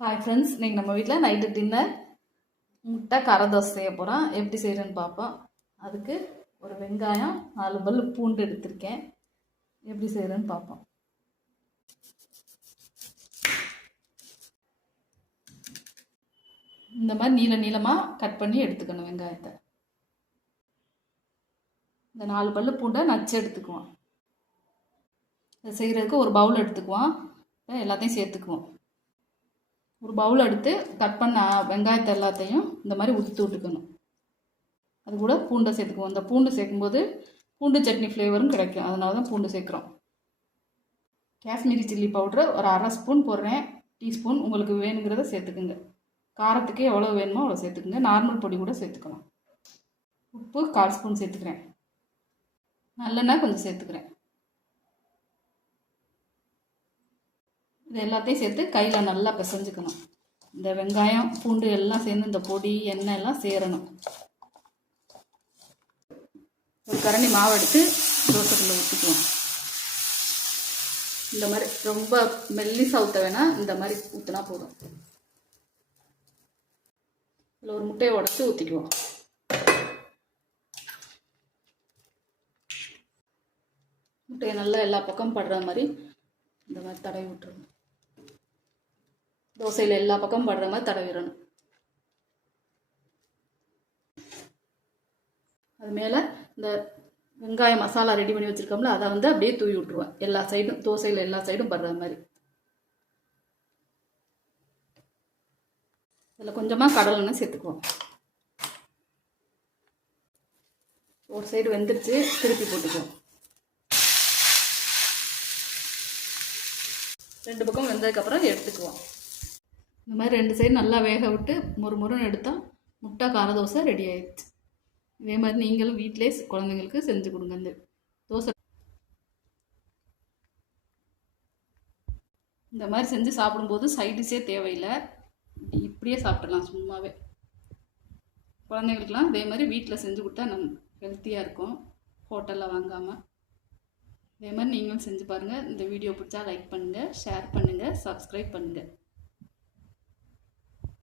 Hi friends, இன்றைக்கி நம்ம வீட்டில் நைட்டு டின்னர் முட்டை கார தோசை செய்ய போகிறோம். எப்படி செய்கிறேன்னு பார்ப்போம். அதுக்கு ஒரு வெங்காயம் 4 பல் பூண்டு எடுத்திருக்கேன். எப்படி செய்கிறேன்னு பார்ப்போம். இந்த மாதிரி நீளமாக கட் பண்ணி எடுத்துக்கணும் வெங்காயத்தை. இந்த 4 பல் பூண்டை நச்சு எடுத்துக்குவோம். இதை செய்கிறதுக்கு ஒரு பவுல் எடுத்துக்குவோம். எல்லாத்தையும் சேர்த்துக்குவோம். ஒரு பவுல் எடுத்து கட் பண்ண வெங்காயத்தை எல்லாத்தையும் இந்த மாதிரி ஊற்றி விட்டுக்கணும். அது கூட பூண்டை சேர்த்துக்குவோம். இந்த பூண்டு சேர்க்கும்போது பூண்டு சட்னி ஃப்ளேவரும் கிடைக்கும். அதனால தான் பூண்டு சேர்க்குறோம். காஷ்மீரி சில்லி பவுட்ரு ஒரு 1/2 ஸ்பூன் போடுறேன். டீஸ்பூன் உங்களுக்கு வேணுங்கிறத சேர்த்துக்குங்க. காரத்துக்கு எவ்வளோ வேணுமோ அவ்வளோ சேர்த்துக்குங்க. நார்மல் பொடி கூட சேர்த்துக்கலாம். உப்பு 1/4 ஸ்பூன் சேர்த்துக்கிறேன். நல்லெண்ணெய் கொஞ்சம் சேர்த்துக்கிறேன். இது எல்லாத்தையும் சேர்த்து கையில் நல்லா பிசைஞ்சுக்கணும். இந்த வெங்காயம் பூண்டு எல்லாம் சேர்ந்து இந்த பொடி எண்ணெய் எல்லாம் சேரணும். ஒரு கரண்டி மாவு எடுத்து தோசைக்குள்ளே ஊற்றிக்குவோம். இந்த மாதிரி ரொம்ப மெல்லிசாக ஊற்ற வேணாம், இந்த மாதிரி ஊற்றினா போதும். இதில் ஒரு முட்டையை உடச்சி ஊற்றிக்குவோம். முட்டையை நல்லா எல்லா பக்கமும் படுற மாதிரி இந்த மாதிரி தடவி விட்டுருணும். தோசையில் எல்லா பக்கமும் படுற மாதிரி தடவிடணும். அது மேலே இந்த வெங்காய மசாலா ரெடி பண்ணி வச்சுருக்கோம்ல, அதை அப்படியே தூவி விட்டுருவேன். எல்லா சைடும் தோசையில் எல்லா சைடும் படுற மாதிரி. இதில் கொஞ்சமாக கடலெண்ணெய் சேர்த்துக்குவோம். ஒரு சைடு வெந்துருச்சு, திருப்பி போட்டுக்குவோம். 2 பக்கம் வெந்ததுக்கப்புறம் எடுத்துக்குவோம். இந்த மாதிரி 2 சைடு நல்லா வேக விட்டு முறுமுறுன்னு எடுத்தால் முட்டை கார தோசை ரெடி ஆயிடுச்சு. இதே மாதிரி நீங்களும் வீட்டிலே குழந்தைங்களுக்கு செஞ்சு கொடுங்க. இந்த தோசை இந்த மாதிரி செஞ்சு சாப்பிடும்போது சைடிஷே தேவையில்லை, இப்படியே சாப்பிட்றலாம் சும்மாவே. குழந்தைங்களுக்குலாம் இதே மாதிரி வீட்டில் செஞ்சு கொடுத்தா ஹெல்த்தியாக இருக்கும், ஹோட்டலில் வாங்காமல். இதே மாதிரி நீங்களும் செஞ்சு பாருங்கள். இந்த வீடியோ பிடிச்சா லைக் பண்ணுங்கள், ஷேர் பண்ணுங்கள், சப்ஸ்கிரைப் பண்ணுங்கள்.